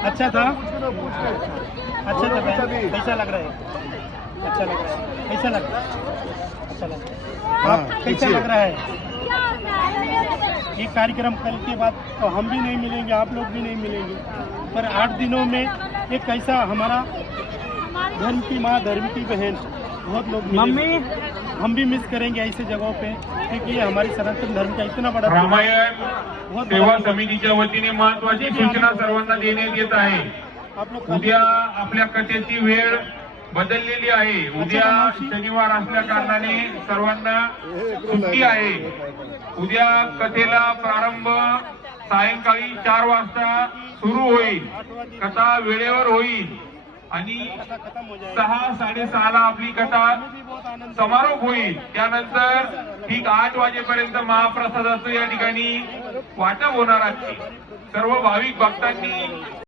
अच्छा था, अच्छा था बहन, कैसा लग रहा है? अच्छा लग रहा है, कैसा लग रहा है? अच्छा लग रहा है। आप कैसा लग रहा है? ये कार्यक्रम कल के बाद तो हम भी नहीं मिलेंगे, आप लोग भी नहीं मिलेंगे, पर 8 दिनों में ये कैसा हमारा धर्म की माँ, धर्म की बहन, बहुत लोग मिलेंगे। हम भी मिस करेंगे ऐसे जगहों पे, क्योंकि ये हमारी सनातन धर्म का इतना बड़ा रामायण बहुत सेवा समितीच्या वतीने महत्वाची सूचना सर्वांना देण्यात येत आहे। आप लोग उद्या आपल्या कथेची वेळ बदललेली आहे। उद्या शनिवार असल्या कारणाने सर्वांना सुट्टी आहे। उद्या कथेला प्रारंभ सायंकाळी 4 वाजता सुरू होईल। कथा वेळेवर होईल आणि 6-6:30 ला आपली कथा समारोप होईल। त्यानंतर ठीक 8 वाजेपर्यंत महाप्रसादाचं या ठिकाणी वाटप होणार आहे। सर्व भाविक भक्तांनी